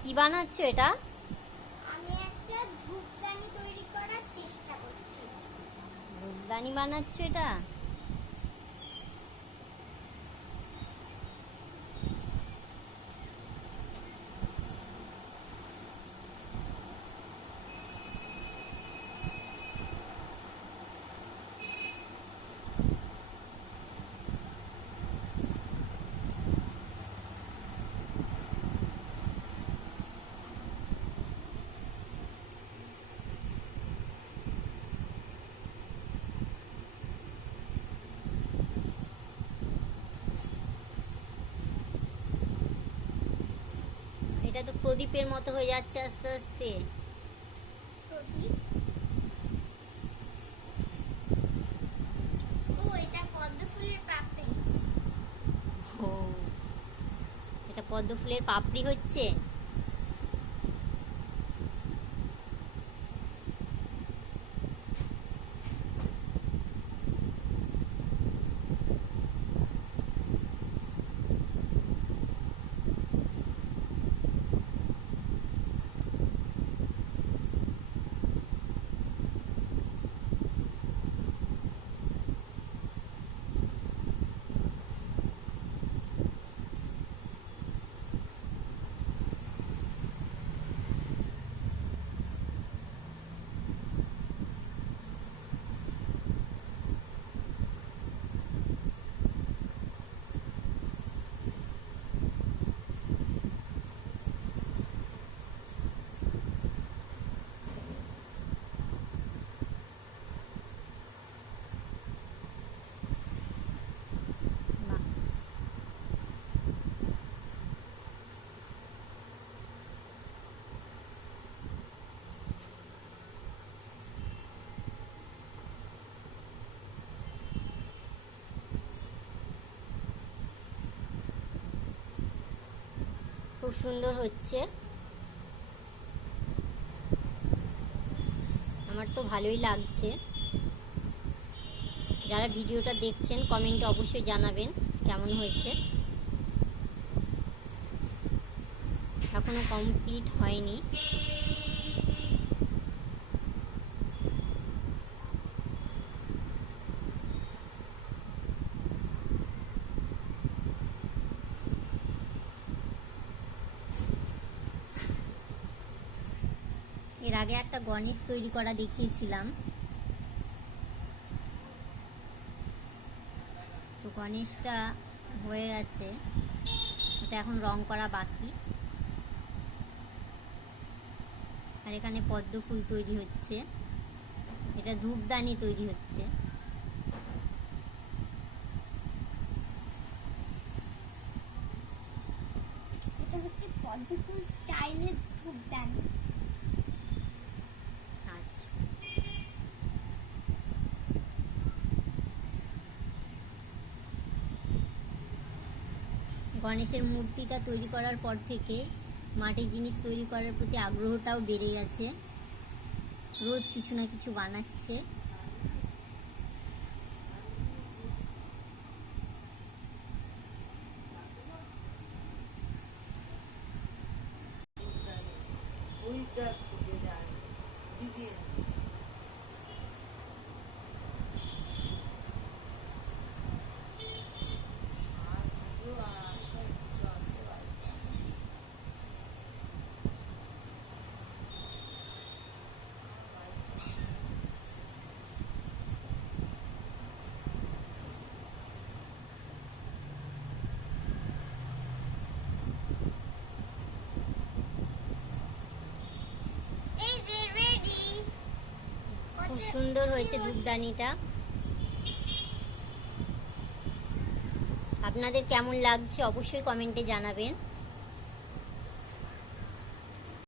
কি বানাচ্ছ এটা? আমি একটা ধূপদানি তৈরি করার চেষ্টা করছি। ধূপদানি বানাচ্ছ এটা? এটা তো প্রদীপের মতো হয়ে যাচ্ছে আস্তে আস্তে। প্রদীপ? ও, এটা পদ্ম ফুলের পাপড়ি। ও, এটা পদ্ম ফুলের পাপড়ি হচ্ছে। বাহ, খুব সুন্দর হচ্ছে। আমার তো ভালোই লাগছে। যারা ভিডিওটা দেখছেন কমেন্টে অবশ্যই জানাবেন কেমন হয়েছে। এখনো কমপ্লিট হয়নি। এর আগে একটা গণেশ তৈরি করা দেখিয়েছিলাম, তো গণেশটা হয়ে গেছে, এটা এখন রং করা বাকি। আর এখানে পদ্ম ফুল তৈরি হচ্ছে, এটা ধূপদানি তৈরি হচ্ছে। এটা হচ্ছে পদ্ম ফুল স্টাইলের ধূপদানি। আচ্ছা, গণেশের মূর্তিটা তৈরি করার পর থেকে মাটির জিনিস তৈরি করার প্রতি আগ্রহটাও বেড়ে গেছে। রোজ কিছু না কিছু বানাচ্ছে। এই যে রেডি। খুব সুন্দর হয়েছে ধূপদানিটা। আপনাদের কেমন লাগছে অবশ্যই কমেন্টে জানাবেন।